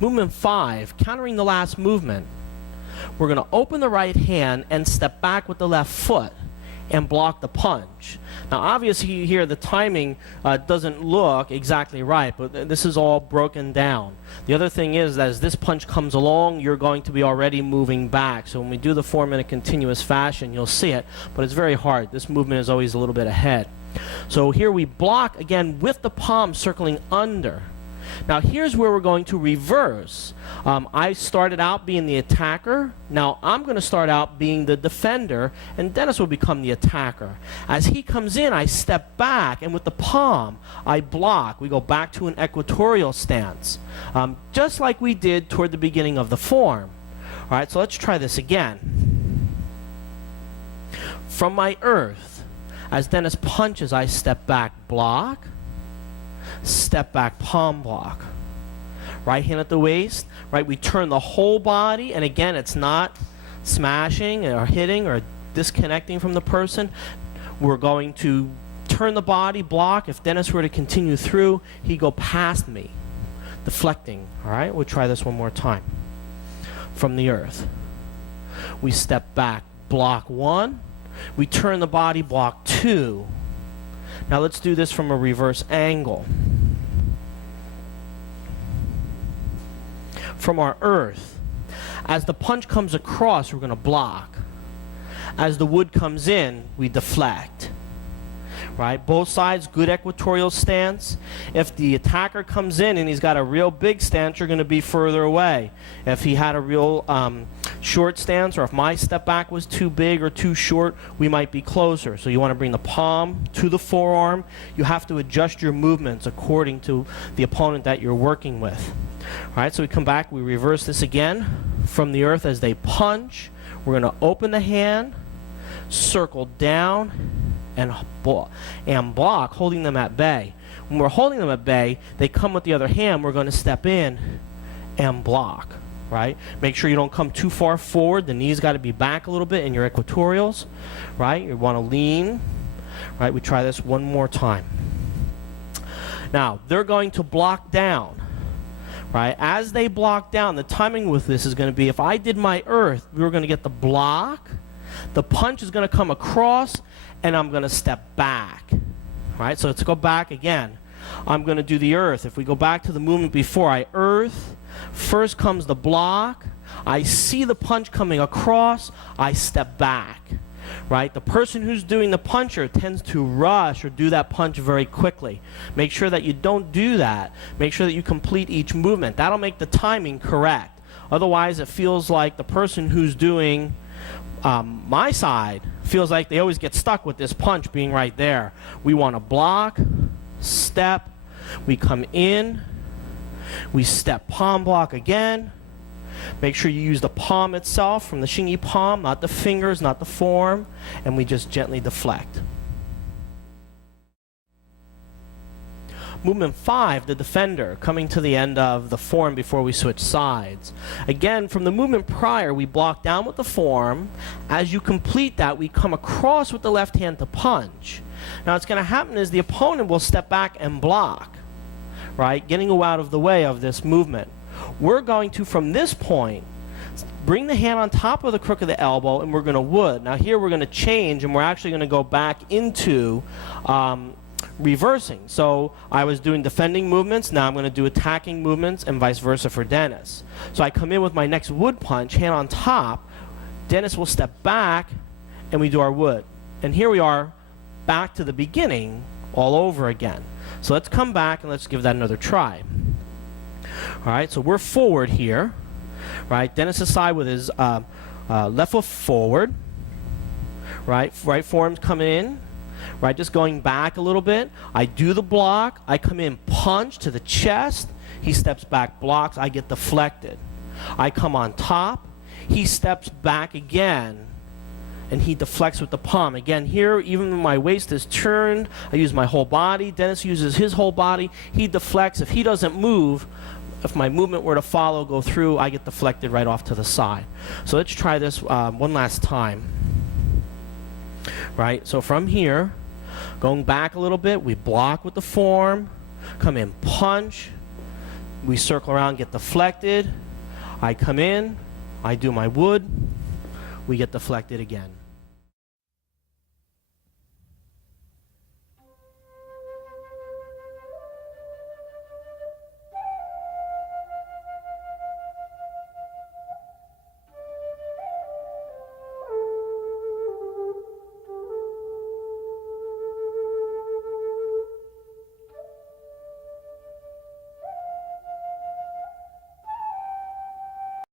Movement 5, countering the last movement. We're going to open the right hand and step back with the left foot and block the punch. Now obviously here the timing doesn't look exactly right, but this is all broken down. The other thing is that as this punch comes along, you're going to be already moving back. So when we do the form in a continuous fashion, you'll see it, but it's very hard. This movement is always a little bit ahead. So here we block again with the palm circling under. Now here's where we're going to reverse. I started out being the attacker. Now I'm going to start out being the defender, and Dennis will become the attacker. As he comes in, I step back, and with the palm, I block. We go back to an equatorial stance, just like we did toward the beginning of the form. All right, so let's try this again. From my earth, as Dennis punches, I step back, block. Step back, palm block. Right hand at the waist, right? We turn the whole body, and again, it's not smashing or hitting or disconnecting from the person. We're going to turn the body, block. If Dennis were to continue through, he'd go past me, deflecting. All right, we'll try this one more time. From the earth, we step back, block 1. We turn the body, block 2. Now let's do this from a reverse angle. From our earth, as the punch comes across, we're going to block. As the wood comes in, we deflect. Right? Both sides, good equatorial stance. If the attacker comes in and he's got a real big stance, you're going to be further away. If he had a real short stance, or if my step back was too big or too short, we might be closer. So you want to bring the palm to the forearm. You have to adjust your movements according to the opponent that you're working with. All right, so we come back, we reverse this again. From the earth, as they punch, we're going to open the hand, circle down, and block, holding them at bay. When we're holding them at bay, they come with the other hand. We're going to step in and block. Right? Make sure you don't come too far forward. The knees got to be back a little bit in your equatorials. Right? You want to lean. Right? We try this one more time. Now, they're going to block down. Right? As they block down, the timing with this is going to be, if I did my earth, we were going to get the block. The punch is going to come across, and I'm going to step back. Right? So let's go back again. I'm going to do the earth. If we go back to the movement before, I earth. First comes the block. I see the punch coming across. I step back. Right? The person who's doing the puncher tends to rush or do that punch very quickly. Make sure that you don't do that. Make sure that you complete each movement. That'll make the timing correct. Otherwise, it feels like the person who's doing my side feels like they always get stuck with this punch being right there. We want to block, step, we come in, we step, palm block again. Make sure you use the palm itself from the Hsing palm, not the fingers, not the forearm, and we just gently deflect. Movement 5, the defender, coming to the end of the form before we switch sides. Again, from the movement prior, we block down with the forearm. As you complete that, we come across with the left hand to punch. Now what's going to happen is the opponent will step back and block, right, getting out of the way of this movement. We're going to, from this point, bring the hand on top of the crook of the elbow, and we're going to wood. Now here we're going to change, and we're actually going to go back into reversing. So I was doing defending movements, now I'm going to do attacking movements, and vice versa for Dennis. So I come in with my next wood punch, hand on top, Dennis will step back, and we do our wood. And here we are, back to the beginning, all over again. So let's come back and let's give that another try. Alright, so we're forward here. Right, Dennis' side with his left foot forward. Right forearm's coming in. Right, just going back a little bit. I do the block. I come in, punch to the chest. He steps back, blocks. I get deflected. I come on top. He steps back again, and he deflects with the palm. Again, here, even when my waist is turned, I use my whole body. Dennis uses his whole body. He deflects. If he doesn't move, if my movement were to follow, go through, I get deflected right off to the side. So let's try this one last time. Right, so from here, going back a little bit, we block with the forearm, come in, punch, We circle around, get deflected. I come in, I do my wood, we get deflected again.